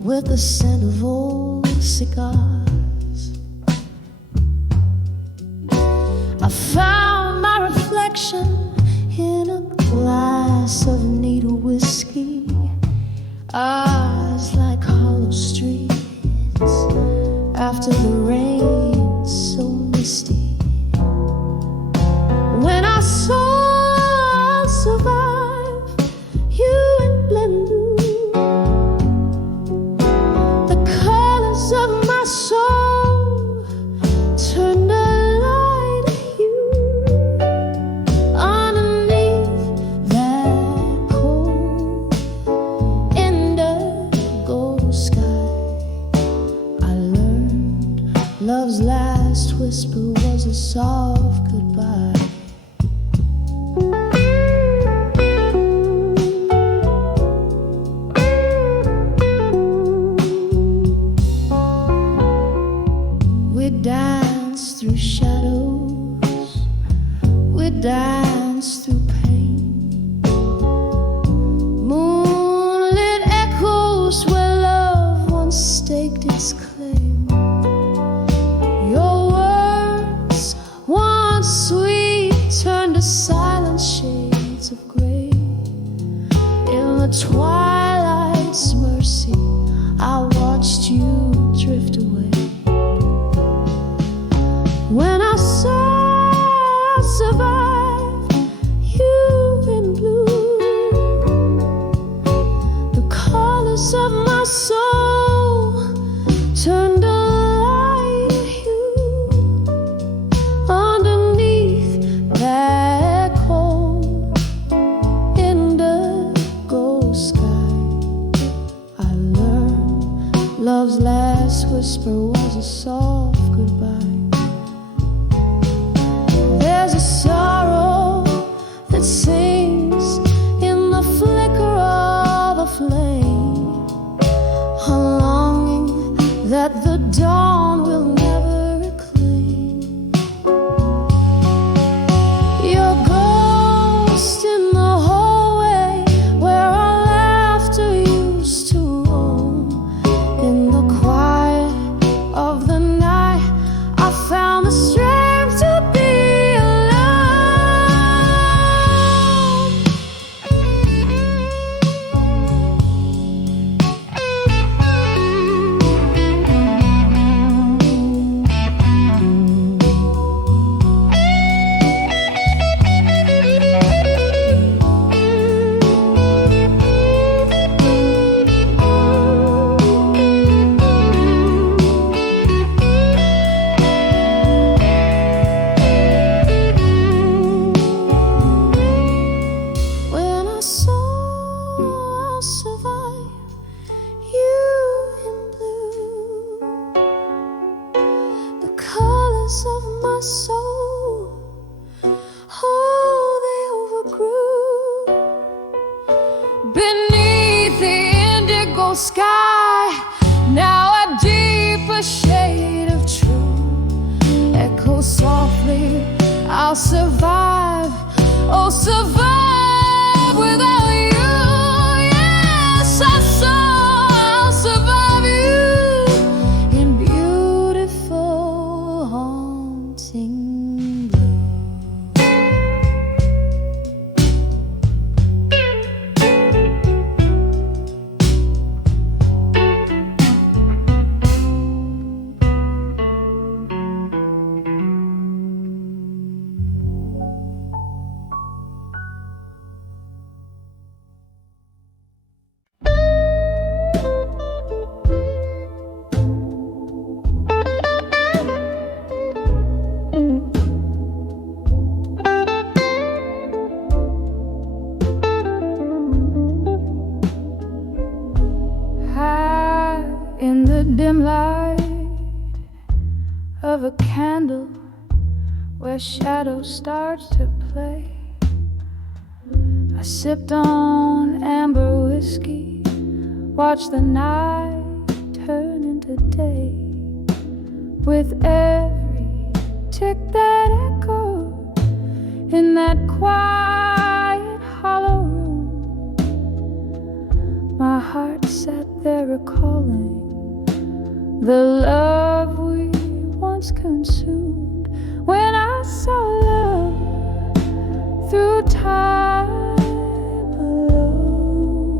with the scent of old cigars, I found my reflection in a glass of needle whiskey. Eyes like hollow streets after the rain so misty. When I saw I'll survive you in blue, the colors of my soul turned a light hue underneath that cold sky. I learned love's last whisper was a soft goodbye. We danced through shadows, we danced through pain. Moonlit echoes where love once staked its claim. Your words, once sweet, turned to silent shades of gray. In the twilight's mercy, I watched you drift away. When I saw I survived you in blue, the colors of my soul turned a light hue underneath that cold indigo sky. I learned love's last whisper was a soft goodbye. There's a sorrow that sings in the flicker of a flame, a longing that the dawn will never reclaim. Your ghost in the hallway where our laughter used to roam. In the quiet of the night, I found the strength to be of my soul, oh, they overgrew beneath the indigo sky. Now a deeper shade of true echoes soft softly. I'll survive, oh survive without you. Yes, I'll survive you in beautiful haunting blue. In the dim light of a candle where shadows start to play, I sipped on amber whiskey, watched the night turn into day. With every tick that echoed in that quiet hollow room, my heart sat there recalling the love we once consumed. When I saw love through time alone,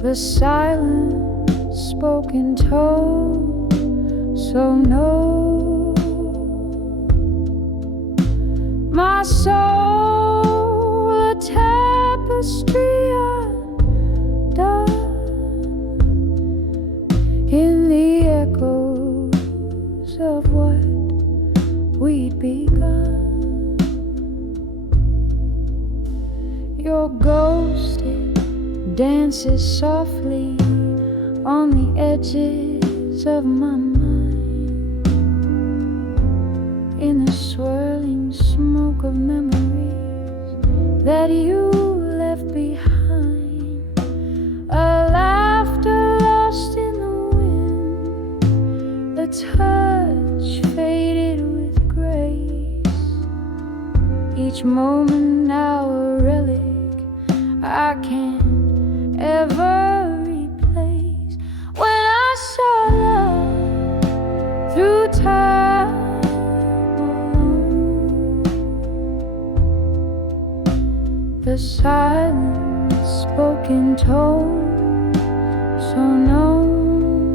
the silence spoke in tone so no. My soul a tapestry undone in the echoes of what we'd begun. Your ghost, it dances softly on the edges of my mind, in the swirling smoke of memories that you left behind. A laughter lost in the wind, a touch faded with grace, each moment now a relic I can't ever replace. When I saw love through time alone, the silence spoke in tone so known.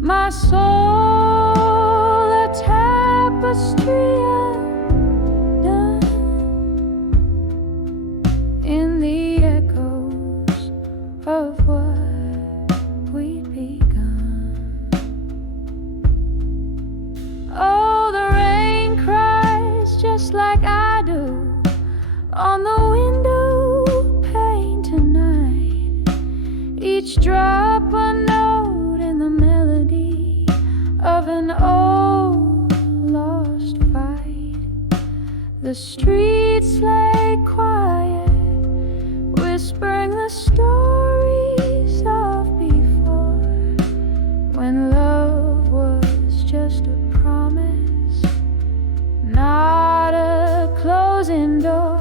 My soul a tapestry undone in the echoes of what we'd begun. Oh, the rain cries just like I do on the window pane tonight, each drop a note in the melody of an old lost fight. The streets lay quiet, whispering the stories of before, when love was just a promise, not a closing door.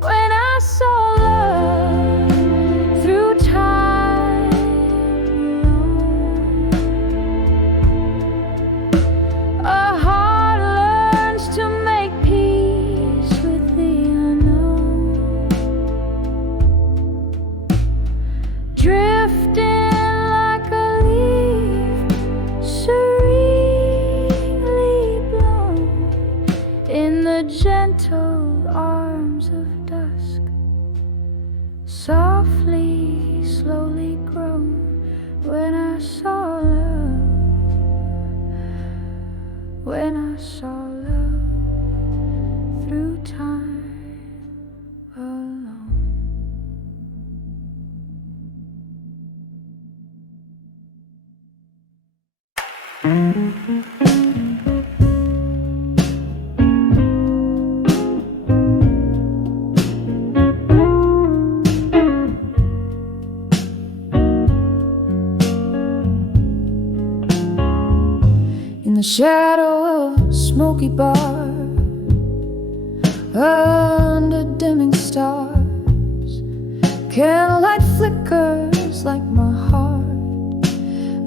When I saw love through time alone, a heart learns to make peace with the unknown, drifting like a leaf serenely blown in the gentle arms the shadow of a smoky bar, under dimming stars, candlelight flickers like my heart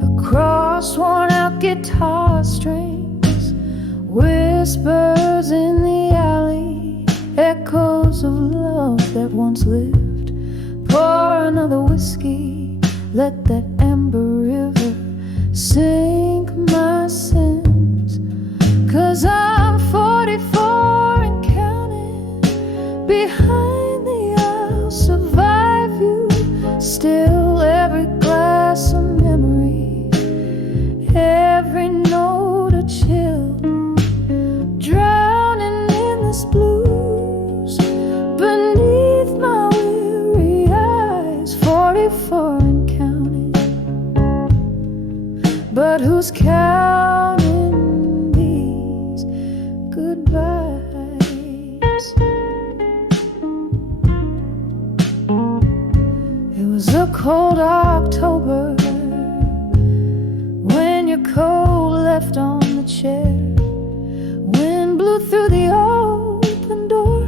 across worn out guitar strings, whispers in the alley, echoes of love that once lived. Pour another whiskey, let that amber river sink my sins. 'Cause I'm 44 and counting. Behind the I'll survive you. Still every glass a memory, every note a chill. Drowning in this blues beneath my weary eyes. 44 and counting. But who's counting these goodbyes? It was a cold October when your coat left on the chair. Wind blew through the open door,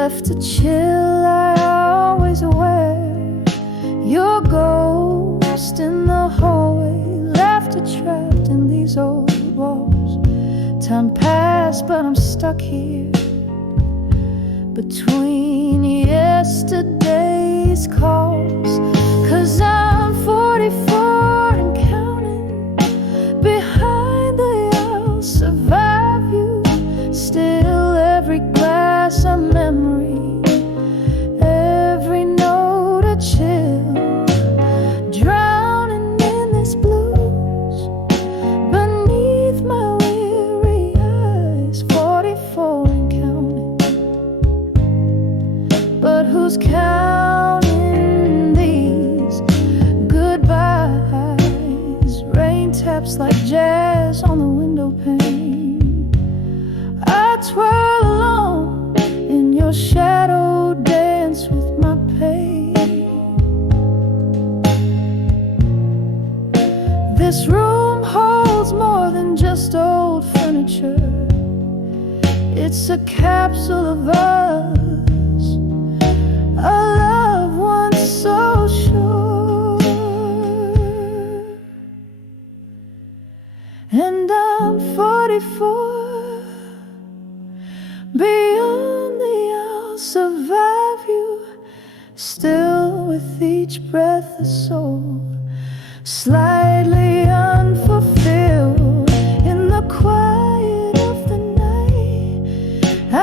left a chill I always wear. Your ghost in the hallway, laughter trapped in these old walls. Time passed, but I'm stuck here between yesterday's calls. 'Cause I'm 44 and counting. Behind the I'll survive you. Still every glass a memory, every note a chill. Drowning in this blues beneath my weary eyes. 44 and counting. But who's counting these goodbyes? Rain taps like jazz on the window pane. I twirl along in your shadow, dance with my pain. This room holds more than just old furniture. It's a capsule of us, a love once so sure. And I'm 44. Beyond the I'll survive you. Still with each breath a soul, slightly unfulfilled. In the quiet of the night,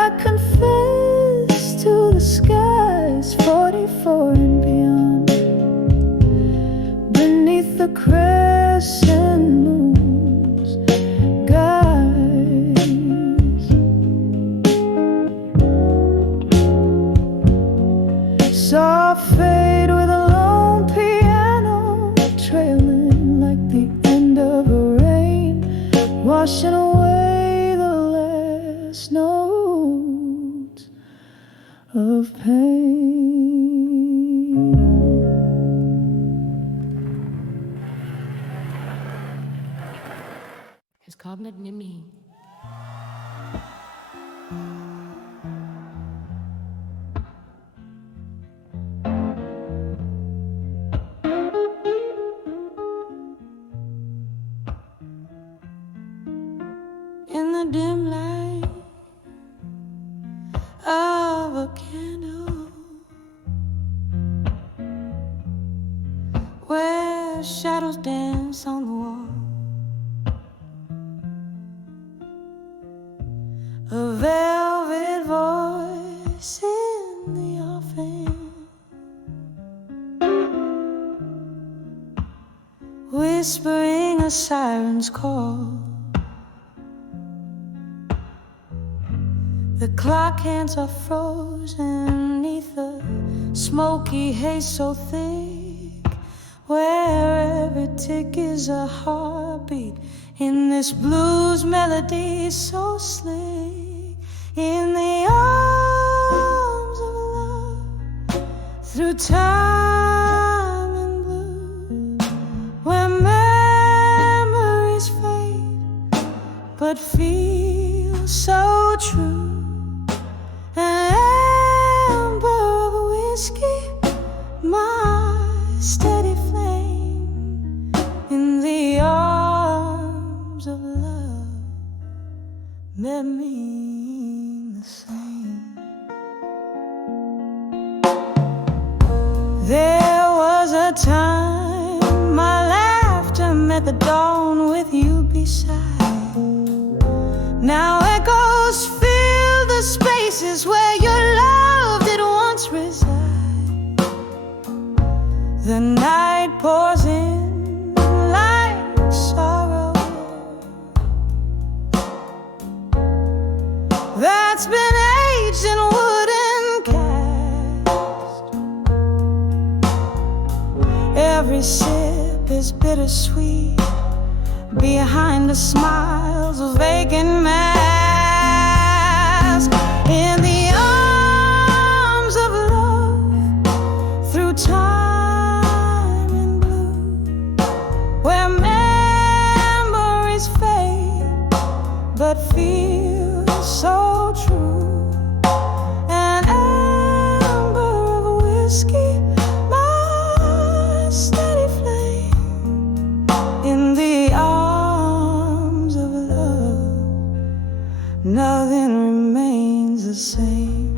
I confess to the skies. 44 and beyond. Beneath the crescent moon's guise. Soft fade with a lone piano, trailing like the end of a rain, washing away the last notes of pain. It's called me. In the dim light of a candle, where shadows dance on the wall, a velvet voice in the offing, whispering a siren's call. The clock hands are frozen neath the smoky haze so thick, where every tick is a heartbeat in this blues melody so slick. In the arms of love, through time and blue, where memories fade mean the same. There was a time my laughter met the dawn with you beside. Now echoes fill the spaces where your love did once reside. The night pours in like sorrow that's been aged in wooden cast. Every sip is bittersweet behind the smiles of vacant mask. In the arms of love, through time and blue, where memories fade but feel so true. An amber of whiskey, my steady flame. In the arms of love, nothing remains the same.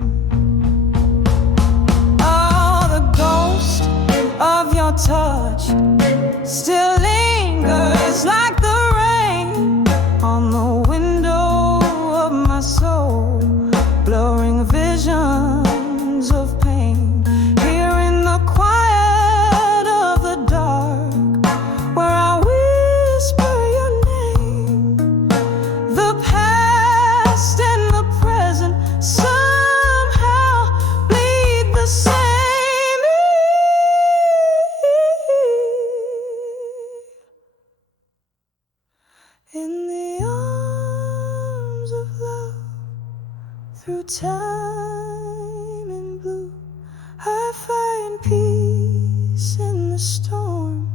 Oh, the ghost of your touch still lingers like the rain on the window of my soul, blurring visions of pain. Here in the quiet of the dark, where I whisper your name, the past and the present somehow bleed the same. In the arms of love, through time and blue, I find peace in the storm,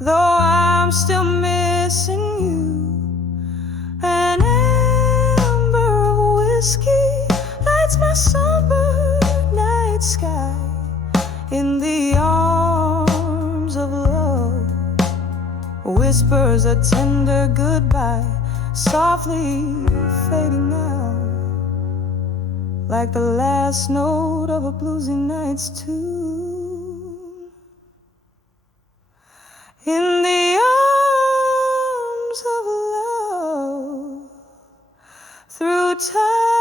though I'm still missing you. An amber of whiskey lights my sunburned night sky. In the arms of love, whispers a tender goodbye, softly fading out, like the last note of a bluesy night's tune. In the arms of love, through time